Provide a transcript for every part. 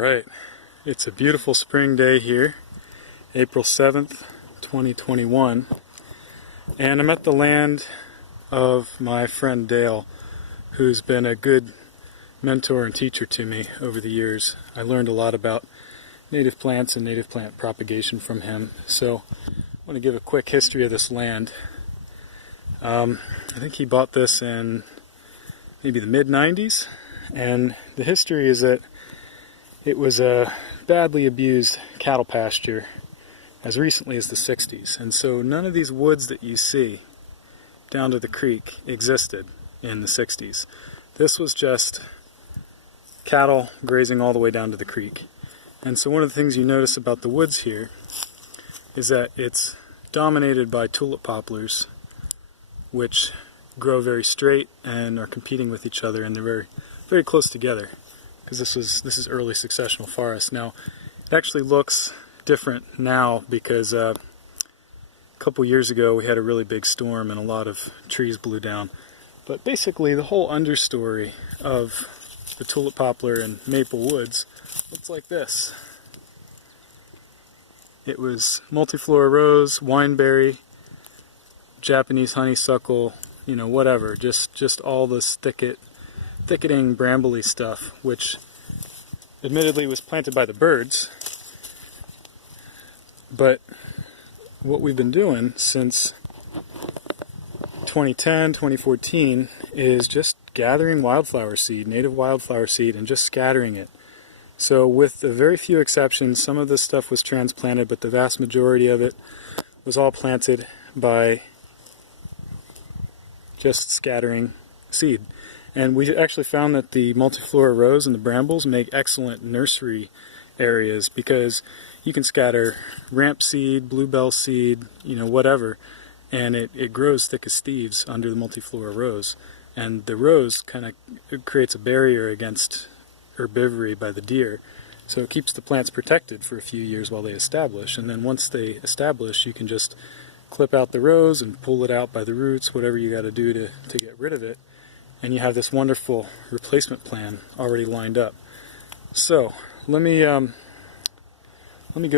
Alright, it's a beautiful spring day here, April 7th, 2021, and I'm at the land of my friend Dale, who's been a good mentor and teacher to me over the years. I learned a lot about native plants and native plant propagation from him, so I want to give a quick history of this land. I think he bought this in maybe the mid-90s, and the history is that it was a badly abused cattle pasture as recently as the 60s, and so none of these woods that you see down to the creek existed in the 60s. This was just cattle grazing all the way down to the creek. And so one of the things you notice about the woods here is that it's dominated by tulip poplars, which grow very straight and are competing with each other, and they're very, very close together, because this is early successional forest. Now, it actually looks different now because a couple years ago we had a really big storm and a lot of trees blew down. But basically the whole understory of the tulip poplar and maple woods looks like this. It was multiflora rose, wineberry, Japanese honeysuckle, you know, whatever, just all this thicketing brambly stuff, which admittedly was planted by the birds. But what we've been doing since 2010, 2014 is just gathering wildflower seed, native wildflower seed, and just scattering it. So with a very few exceptions, some of this stuff was transplanted, but the vast majority of it was all planted by just scattering seed. And we actually found that the multiflora rose and the brambles make excellent nursery areas, because you can scatter ramp seed, bluebell seed, you know, whatever, and it grows thick as thieves under the multiflora rose. And the rose kind of creates a barrier against herbivory by the deer, so it keeps the plants protected for a few years while they establish. And then once they establish, you can just clip out the rose and pull it out by the roots, whatever you got to do to get rid of it, and you have this wonderful replacement plan already lined up. So let me go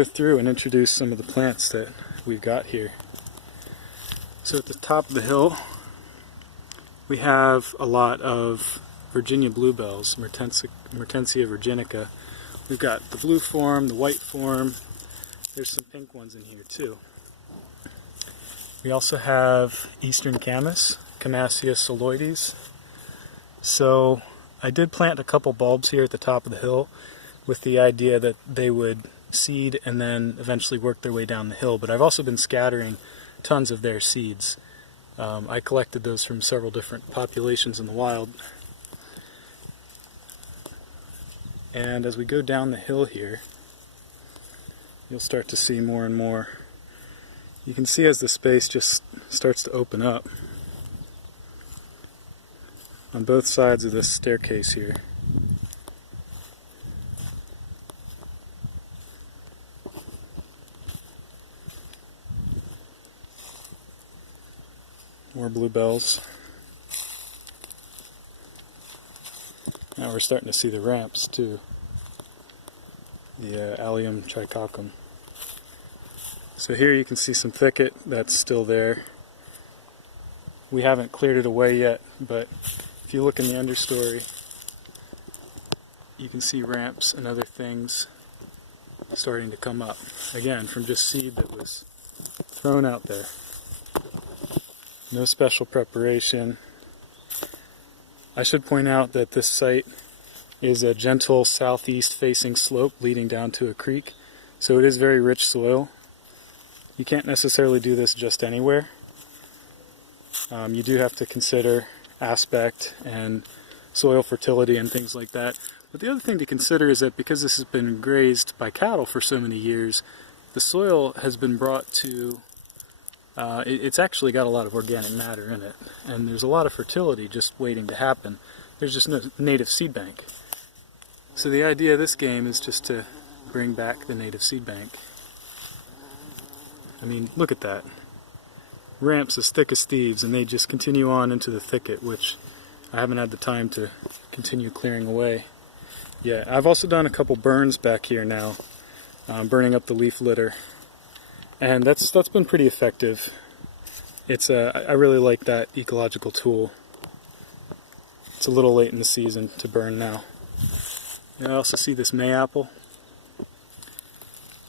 through and introduce some of the plants that we've got here. So at the top of the hill we have a lot of Virginia bluebells, Mertensia virginica. We've got the blue form, the white form. There's some pink ones in here too. We also have eastern camas, Camassia pseuloides. So I did plant a couple bulbs here at the top of the hill with the idea that they would seed and then eventually work their way down the hill, but I've also been scattering tons of their seeds. I collected those from several different populations in the wild. And as we go down the hill here, you'll start to see more and more. You can see as the space just starts to open up on both sides of this staircase here. More bluebells. Now we're starting to see the ramps too. The Allium tricoccum. So here you can see some thicket that's still there. We haven't cleared it away yet, but if you look in the understory, you can see ramps and other things starting to come up. Again, from just seed that was thrown out there. No special preparation. I should point out that this site is a gentle southeast facing slope leading down to a creek, so it is very rich soil. You can't necessarily do this just anywhere. You do have to consider aspect and soil fertility and things like that. But the other thing to consider is that because this has been grazed by cattle for so many years, the soil has been brought to it's actually got a lot of organic matter in it, and there's a lot of fertility just waiting to happen. There's just no native seed bank. So the idea of this game is just to bring back the native seed bank. I mean, look at that. Ramps as thick as thieves, and they just continue on into the thicket, which I haven't had the time to continue clearing away. Yeah, I've also done a couple burns back here now, burning up the leaf litter, and that's been pretty effective. I really like that ecological tool. It's a little late in the season to burn now. And I also see this mayapple.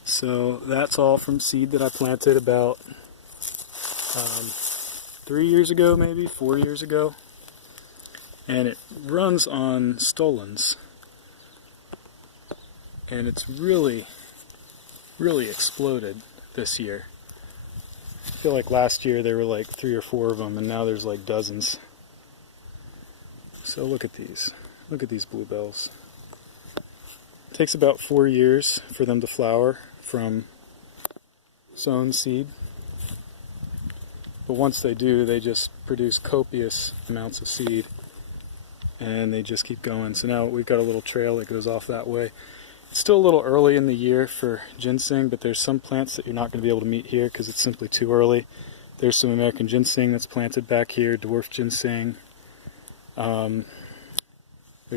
So that's all from seed that I planted about 3 years ago, maybe 4 years ago, and it runs on stolons. And it's really exploded this year. I feel like last year there were like 3 or 4 of them, and now there's like dozens. So look at these. Look at these bluebells. It takes about 4 years for them to flower from sown seed. But once they do, they just produce copious amounts of seed, and they just keep going. So now we've got a little trail that goes off that way. It's still a little early in the year for ginseng, but there's some plants that you're not going to be able to meet here because it's simply too early. There's some American ginseng that's planted back here, dwarf ginseng. There's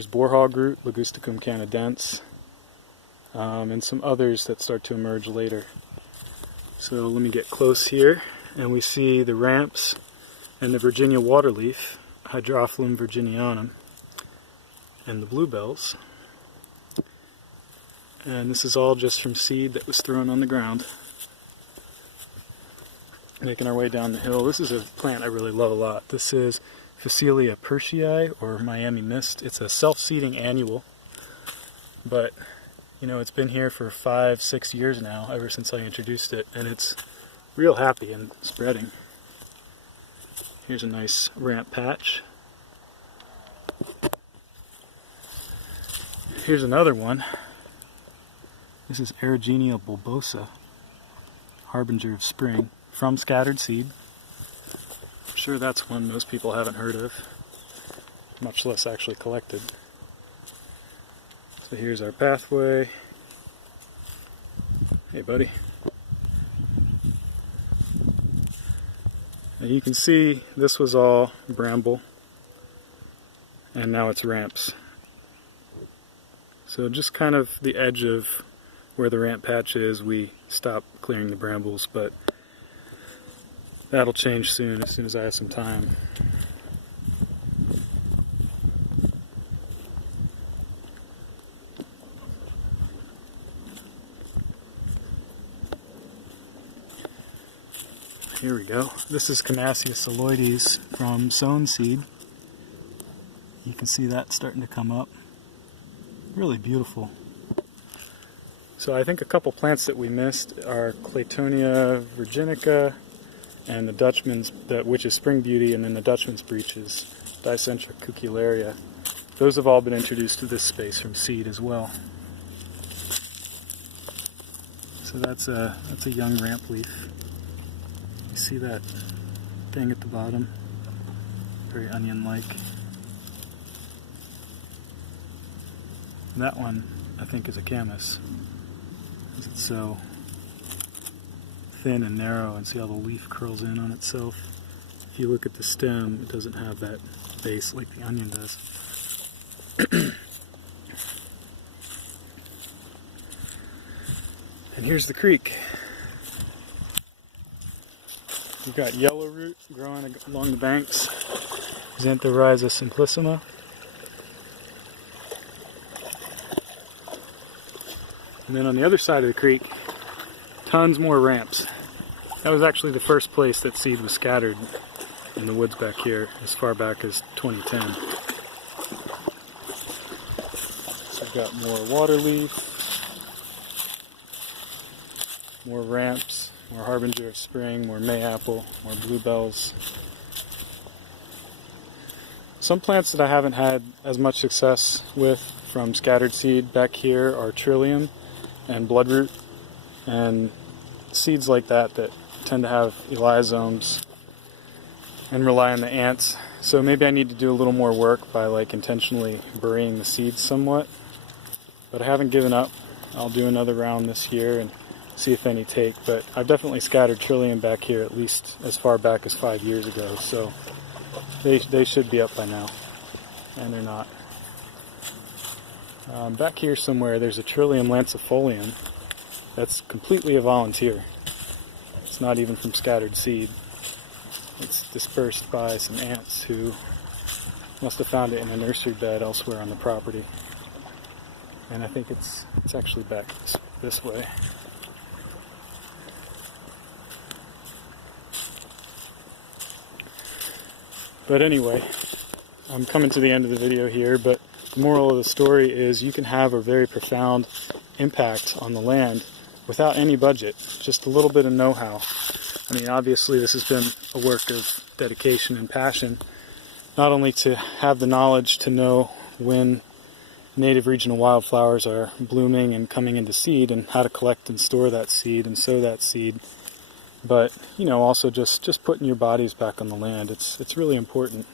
boarhog root, Ligusticum canadense, and some others that start to emerge later. So let me get close here, and we see the ramps and the Virginia waterleaf, Hydrophyllum virginianum, and the bluebells. And this is all just from seed that was thrown on the ground. Making our way down the hill. This is a plant I really love a lot. This is Phacelia pershii, or Miami mist. It's a self-seeding annual, but you know, it's been here for 5-6 years now, ever since I introduced it, and it's real happy and spreading. Here's a nice ramp patch. Here's another one. This is Erigenia bulbosa, harbinger of spring, from scattered seed. I'm sure that's one most people haven't heard of, much less actually collected. So here's our pathway. Hey buddy. And you can see this was all bramble, and now it's ramps. So just kind of the edge of where the ramp patch is, we stop clearing the brambles, but that'll change soon, as soon as I have some time. Here we go. This is Camassius psalloides from sown seed. You can see that starting to come up. Really beautiful. So I think a couple plants that we missed are Claytonia virginica and the Dutchman's, which is spring beauty, and then the Dutchman's breeches, Dicentra cucularia. Those have all been introduced to this space from seed as well. So that's a young ramp leaf. You see that thing at the bottom? Very onion-like. That one, I think, is a camas. It's so thin and narrow, and see how the leaf curls in on itself. If you look at the stem, it doesn't have that base like the onion does. And here's the creek. We've got yellow root growing along the banks, Xanthorrhiza simplissima. And then on the other side of the creek, tons more ramps. That was actually the first place that seed was scattered in the woods back here, as far back as 2010. So we've got more waterleaf, more ramps, more harbinger of spring, more mayapple, more bluebells. Some plants that I haven't had as much success with from scattered seed back here are trillium and bloodroot, and seeds like that tend to have elastomes and rely on the ants. So maybe I need to do a little more work by like intentionally burying the seeds somewhat. But I haven't given up. I'll do another round this year and see if any take. But I've definitely scattered trillium back here at least as far back as 5 years ago. So they should be up by now. And they're not. Back here somewhere there's a Trillium lancifolium that's completely a volunteer. It's not even from scattered seed. It's dispersed by some ants who must have found it in a nursery bed elsewhere on the property. And I think it's actually back this way. But anyway, I'm coming to the end of the video here, but the moral of the story is you can have a very profound impact on the land without any budget, just a little bit of know-how. I mean, obviously this has been a work of dedication and passion, not only to have the knowledge to know when native regional wildflowers are blooming and coming into seed and how to collect and store that seed and sow that seed, but also just putting your bodies back on the land. It's really important.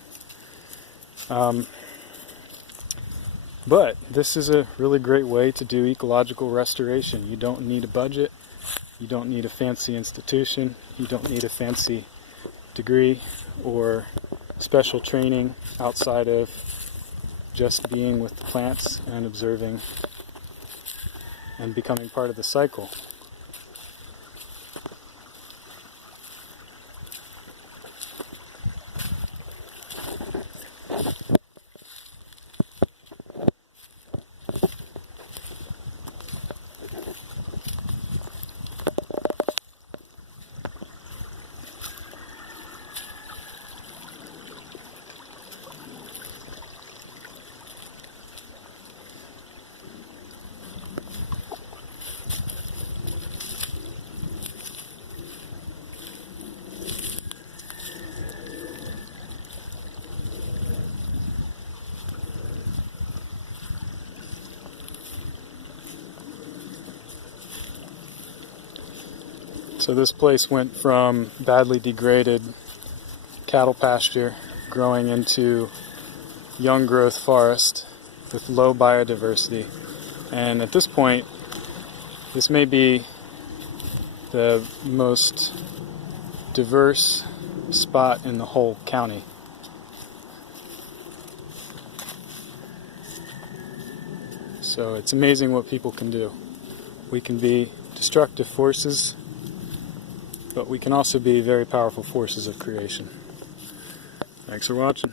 But this is a really great way to do ecological restoration. You don't need a budget, you don't need a fancy institution, you don't need a fancy degree or special training outside of just being with the plants and observing and becoming part of the cycle. So this place went from badly degraded cattle pasture growing into young growth forest with low biodiversity. And at this point, this may be the most diverse spot in the whole county. So it's amazing what people can do. We can be destructive forces, but we can also be very powerful forces of creation. Thanks for watching.